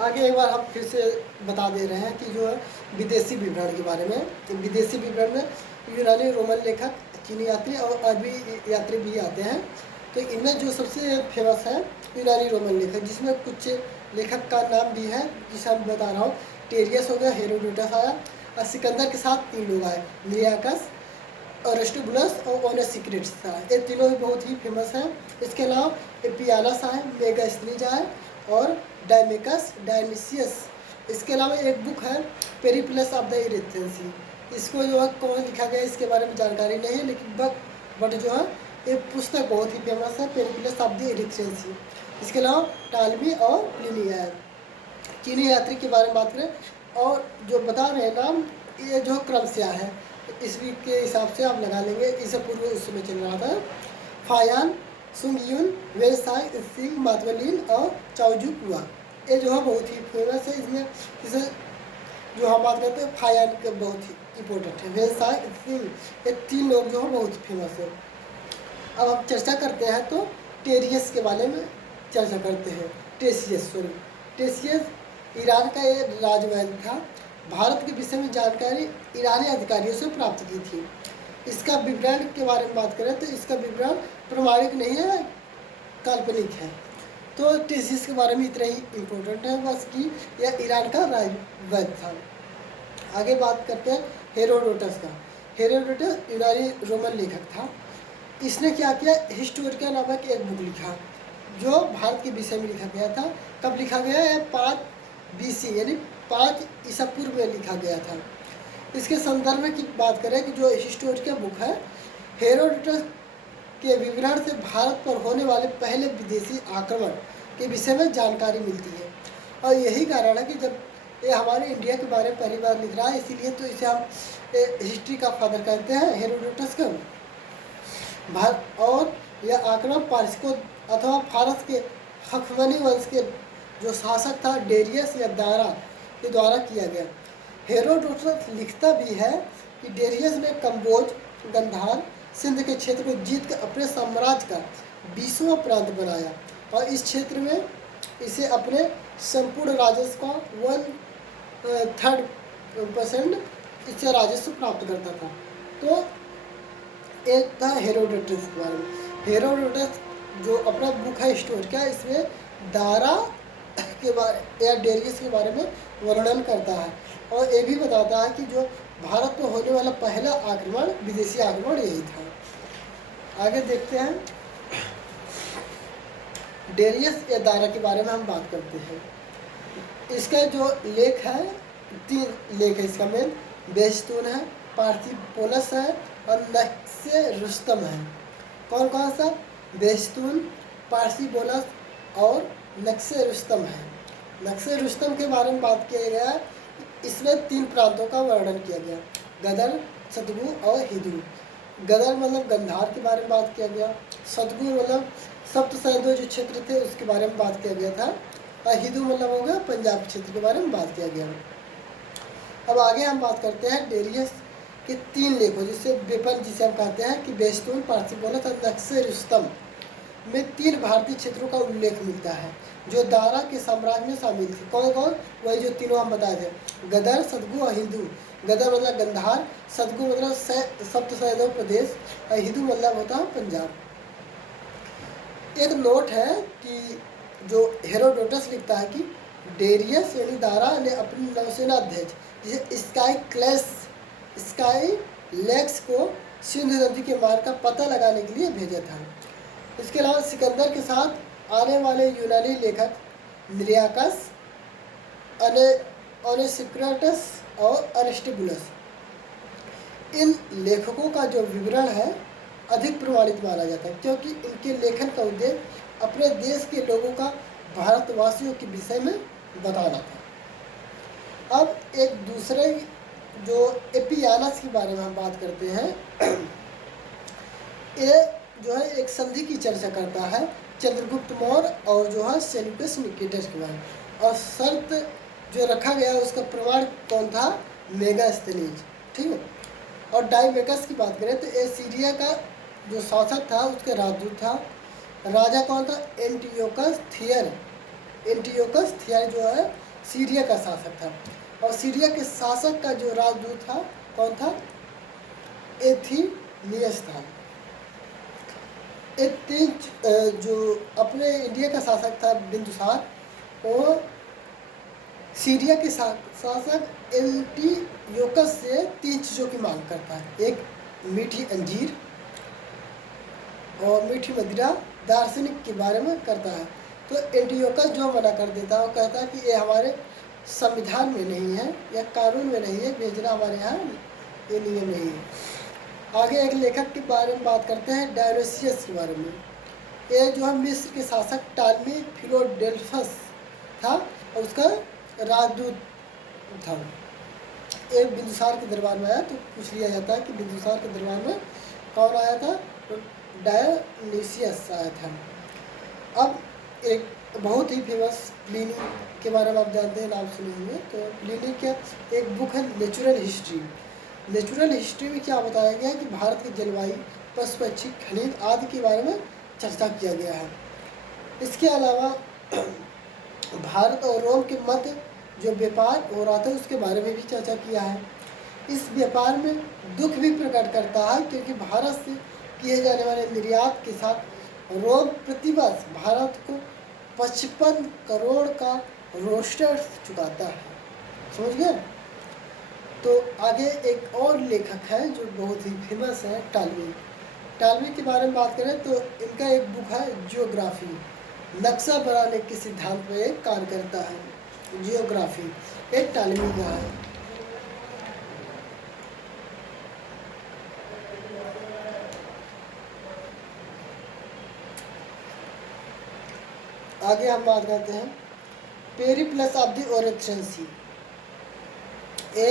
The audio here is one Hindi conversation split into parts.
आगे एक बार हम फिर से बता दे रहे हैं कि जो है विदेशी विवरण के बारे में। तो विदेशी विवरण में यूनानी रोमन लेखक, चीनी यात्री और अरबी यात्री भी आते हैं। तो इनमें जो सबसे फेमस है यूनानी रोमन लेखक, जिसमें कुछ लेखक का नाम भी है जिसे हम बता रहा हूँ। टेरियस हो गया, हेरोडोटस आया, और सिकंदर के साथ 3 लोग आए, निरियाकस, अरिस्टोबुलस और ओनेसिक्रिट्स आए। ये तीनों भी बहुत ही फेमस हैं। इसके अलावा एपियानस आए, मेगास्थनीज आए और डायमेकस, डायनिसियस। इसके अलावा एक बुक है पेरिप्लस ऑफ द इरेथेंसी। इसको जो है कौन लिखा गया इसके बारे में जानकारी नहीं है, लेकिन बट जो है ये पुस्तक बहुत ही फेमस है, पेरिप्लस ऑफ द इरेथेंसी। इसके अलावा टालमी और प्लिनी है। चीनी यात्री के बारे में बात करें और जो बता रहे हैं नाम, ये जो क्रम से आया है ईस्वी के हिसाब से आप लगा लेंगे। इससे पूर्व उस समय चल रहा था। फायान, सुंगयुन, वेसाई, सिंह, मातवलिन और चाओजुकुआ, ये जो है बहुत ही फेमस है। इसमें इसे जो हम बात करते हैं फायान के बहुत ही इम्पोर्टेंट है। वेसाई, सिंह, ये 3 लोग जो है बहुत फेमस है। अब हम चर्चा करते हैं तो टेरियस के बारे में चर्चा करते हैं। टेसियस ईरान का एक राजवैद्य था। भारत के विषय में जानकारी ईरानी अधिकारियों से प्राप्त की थी। इसका विवरण के बारे में बात करें तो इसका विवरण प्रमाणिक नहीं है, काल्पनिक है। तो टेसियस के बारे में इतना ही इम्पोर्टेंट है बस कि यह ईरान का राजवैद्य था। आगे बात करते हैं हेरोडोटस का। हेरोडोटस यूनानी रोमन लेखक था। इसने क्या किया, हिस्टोरिका नामक एक बुक लिखा जो भारत के विषय में लिखा गया था। कब लिखा गया है? 5 BC यानी 5 ईसा पूर्व में लिखा गया था। इसके संदर्भ में की बात करें कि जो हिस्टोरिका बुक है, हेरोडोटस के विवरण से भारत पर होने वाले पहले विदेशी आक्रमण के विषय में जानकारी मिलती है। और यही कारण है कि जब ये हमारे इंडिया के बारे में पहली बार लिख रहा है, इसीलिए तो इसे हम हिस्ट्री का फादर कहते हैं, हेरोडोटस को। भारत और यह आक्रमण पारसिकों अथवा फारस के हखमनी वंश के जो शासक था डेरियस या दारा के द्वारा किया गया। हेरोडोटस लिखता भी है कि डेरियस ने कंबोज, गंधार, सिंध के क्षेत्र को जीत कर अपने साम्राज्य का 20वां प्रांत बनाया और इस क्षेत्र में इसे अपने संपूर्ण राजस्व का 1/3% इससे राजस्व प्राप्त करता था। तो एक था हेरोडोटस के बारे में। हेरोडोटस जो अपना बुक है हिस्टोरिका, इसमें दारा के बारे या डेरियस के बारे में वर्णन करता है और ये भी बताता है कि जो भारत में होने वाला पहला आक्रमण, विदेशी आक्रमण, यही था। आगे देखते हैं डेरियस या दारा के बारे में हम बात करते हैं। इसका जो लेख है, 3 लेख है इसका मेन। बेस्तून है, पार्थिपोलस है और नक्शे रुस्तम है। कौन कौन सा? बेस्तून, पार्थिपोलस और नक्शे रुस्तम है। नक्शे रुस्तम के बारे में बात किया गया है। इसमें 3 प्रांतों का वर्णन किया गया, गदर, सतगु और हिदू। गदर मतलब गंधार के बारे में बात किया गया। सतगु मतलब सप्त सैंधव जो क्षेत्र थे उसके बारे में बात किया गया था। और हिदू मतलब हो गया पंजाब क्षेत्र के बारे में बात किया गया। अब आगे हम बात करते हैं डेरियस के 3 लेखों, जिससे वेपन जिसे हम कहते हैं कि बेस्तून, पार्थिपोलस और नक्शे रुस्तम में 3 भारतीय क्षेत्रों का उल्लेख मिलता है जो दारा के साम्राज्य में शामिल थे। कौन कौन? वही जो तीनों हम बताए थे, गदर, सतगु और हिंदू। गदर मतलब गंधार, सतगु मतलब सप्त सैंधव प्रदेश और हिंदू मतलब होता है पंजाब। एक नोट है कि जो हेरोडोटस लिखता है कि डेरियस यानी दारा ने अपनी नौसेना अध्यक्ष जिसे स्काई लेक्स को सिंधु नदी के मार्ग का पता लगाने के लिए भेजा था। इसके अलावा सिकंदर के साथ आने वाले यूनानी लेखक निरियाकस, ओनेसिक्रिटस और अरिस्टोबुलस, इन लेखकों का जो विवरण है अधिक प्रमाणित माना जाता है, क्योंकि इनके लेखन का उद्देश्य अपने देश के लोगों का भारतवासियों के विषय में बताना था। अब एक दूसरे जो एपियानस के बारे में हम बात करते हैं। ये जो है एक संधि की चर्चा करता है चंद्रगुप्त मौर्य और जो है सेल्यूकस निकेटर के बारे में, और शर्त जो रखा गया है उसका प्रमाण कौन था? मेगास्थनीज, ठीक है। और डायमेकस की बात करें तो ये सीरिया का जो शासक था उसके राजदूत था। राजा कौन था? Antiochus there. एंटियोकस थियाई जो है सीरिया का शासक था, और सीरिया के शासक का जो राजदूत था कौन था? एथिनियस था। एक तीन जो अपने इंडिया का शासक था बिंदुसार, वो सीरिया के शासक एंटियोकस से 3 चीज़ों की मांग करता है। एक मीठी अंजीर और मीठी मदिरा, दार्शनिक के बारे में करता है। तो एंटियोकस जो मना कर देता है, वो कहता है कि ये हमारे संविधान में नहीं है या कानून में नहीं है, भेजना हमारे यहाँ ये नियम नहीं है। आगे एक लेखक के बारे में बात करते हैं, डायोनिसियस के बारे में। ये जो है मिस्र के शासक टालमी फिलोडेल्फस था और उसका राजदूत था। एक बिंदुसार के दरबार में आया तो पूछ लिया जाता है कि बिंदुसार के दरबार में कौन आया था? तो डायोनिसियस आया था। अब एक बहुत ही फेमस प्लिनी के बारे में आप जानते हैं, नाम सुने होंगे। तो प्लिनी के एक बुक है नेचुरल हिस्ट्री। नेचुरल हिस्ट्री में क्या बताया गया है कि भारत की जलवायु, पशु पक्षी, खनिज आदि के बारे में चर्चा किया गया है। इसके अलावा भारत और रोम के मध्य जो व्यापार हो रहा था उसके बारे में भी चर्चा किया है। इस व्यापार में दुख भी प्रकट करता है क्योंकि भारत से किए जाने वाले निर्यात के साथ रोम प्रतिवर्ष भारत को 55 करोड़ का रोस्टर चुकाता है। समझ गए? तो आगे एक और लेखक है जो बहुत ही फेमस है, टालमी। टालमी के बारे में बात करें तो इनका एक बुक है जियोग्राफी, नक्शा बनाने के सिद्धांत पर एक कार्य करता है। जियोग्राफी एक टालमी का है। आगे हम बात करते हैं पेरिप्लस ऑफ द ओरिथ्रेंसी। ये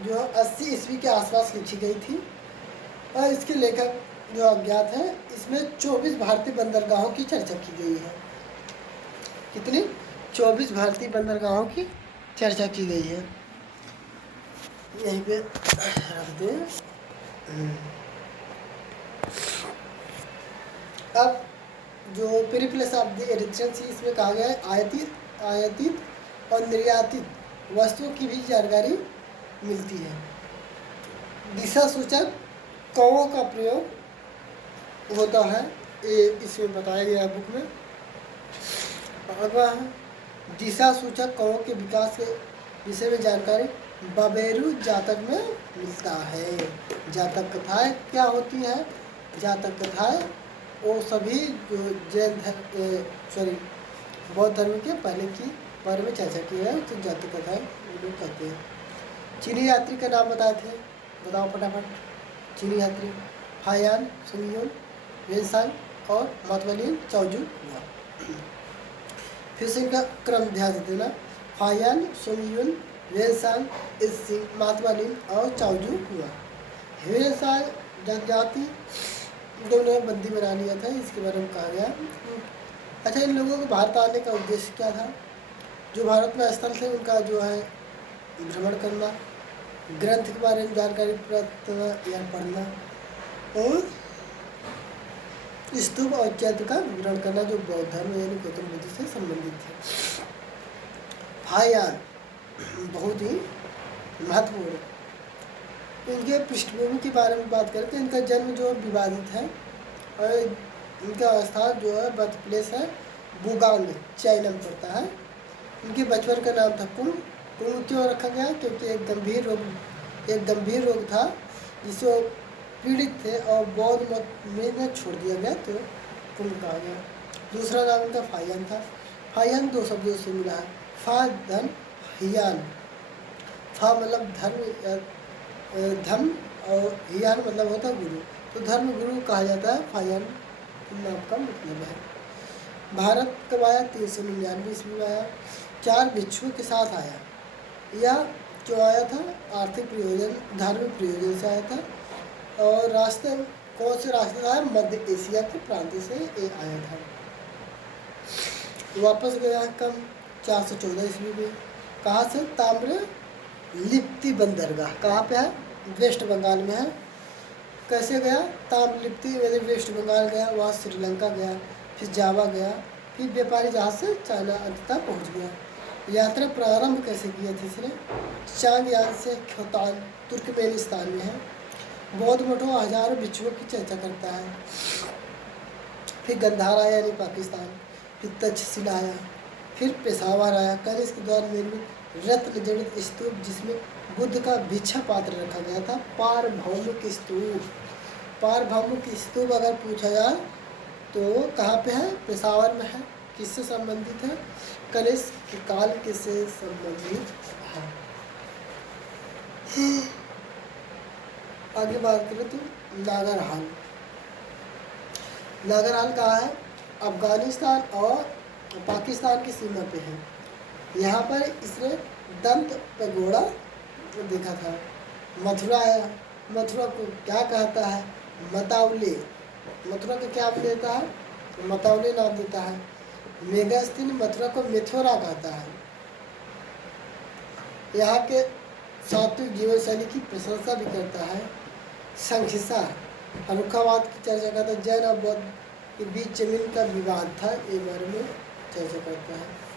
जो 80 ईस्वी के आसपास लिखी गई थी और इसके लेखक जो अज्ञात हैं। इसमें 24 भारतीय बंदरगाहों की चर्चा की गई है। कितनी? 24 भारतीय बंदरगाहों की चर्चा की गई है। यहीं पे रख दें। अब जो पेरिप्लस ऑफ द ओरिथ्रेंसी, इसमें कहा गया है आयातित और निर्यातित वस्तुओं की भी जानकारी मिलती है। दिशा सूचक कौओं का प्रयोग होता है, ये इसमें बताया गया है बुक में। अगला दिशा सूचक कौओं के विकास के विषय में जानकारी बबेरू जातक में मिलता है। जातक कथाएं क्या होती हैं? जातक कथाएं वो सभी जो बौद्ध धर्म के पहले की बारे में चर्चा की है, तो जातक कथाएं लोग कहते हैं। चीनी यात्री का नाम बताए थे, बताओ फटाफट। चीनी यात्री फायान, सुंगयुन, वेनसांग और मातवालिन चाओजू हुआ। फिर से इनका क्रम ध्यान से देना। फायान, सुंगयुन, वेनसांग, इत्सिंग, मातवालिन और चाओजू हुआ। वेनसांग जनजाति दोनों बंदी बना लिया था, इसके बारे में कहा गया। अच्छा, इन लोगों को भारत आने का उद्देश्य क्या था? जो भारत में स्थल थे उनका जो है भ्रमण करना, ग्रंथ के बारे में जानकारी प्राप्त या पढ़ना और स्तूप और चैत्य का विवरण करना, जो बौद्ध धर्म यानी गौतम बुद्ध से संबंधित थे। फायान बहुत ही महत्वपूर्ण। इनके पृष्ठभूमि के बारे में बात करें तो इनका जन्म जो विवादित है और इनका स्थान जो है बर्थ प्लेस है बुगांग, चाइना में पड़ता है। इनके बचपन का नाम था कुंग। कुंग क्यों रखा गया? क्योंकि एक गंभीर रोग था जिससे वो पीड़ित थे और बौद्ध मत में छोड़ दिया गया, तो कुंग कहा गया। दूसरा नाम इनका फायान था। फायान 2 शब्दों से मिला है, फा धन हियान। फा मतलब धर्म और हियान मतलब होता है गुरु, तो धर्म गुरु कहा जाता है। फायान नाम का मतलब है। भारत कब आया? 399 ईस्वी में आया। 4 भिक्षुओं के साथ आया। यह जो आया था आर्थिक प्रयोजन, धार्मिक प्रयोजन से आया था। और रास्ते कौन से रास्ते से आया? मध्य एशिया के प्रांत से ये आया था। वापस गया कब? 414 ईस्वी में। कहाँ से? ताम्र लिप्ति बंदरगाह। कहाँ पे है? वेस्ट बंगाल में है। कैसे गया? ताम्रलिप्ति वेस्ट बंगाल गया, वहाँ श्रीलंका गया, फिर जावा गया, फिर व्यापारी जहाज से चाइना अंततः पहुंच गया। यात्रा प्रारंभ कैसे किया था इसने? चांगयान से खोतान तुर्कमेनिस्तान में है। बौद्ध मठों हजारों भिक्षुओं की चर्चा करता है। फिर गंधार आया यानी पाकिस्तान, फिर तक्षशिला आया, फिर पेशावर आया। कनिष्क के द्वारा निर्मित रत्न जड़ित स्तूप जिसमें बुद्ध का भिक्षा पात्र रखा गया था। पारभौमिक स्तूप, पारभौमिक स्तूप अगर पूछा जाए तो कहाँ पे है? पेशावर में है। किससे संबंधित है? कनिष्क के काल के से संबंधित है। आगे बात करें तो नागरहाल। नागरहाल कहाँ है? अफगानिस्तान और पाकिस्तान की सीमा पे है। यहाँ पर इसने दंत पैगोड़ा देखा था। मथुरा आया। मथुरा को क्या कहता है? मतावले। मथुरा को क्या देता है? मतावले नाम देता है। मेगास्थिन मथुरा को मिथुरा कहता है। यहाँ के सात्विक जीवन शैली की प्रशंसा भी करता है। संखिसा फर्रुखाबाद की चर्चा करता है। जैन और बौद्ध के बीच जमीन का विवाद था, ये बारे में चर्चा करता है।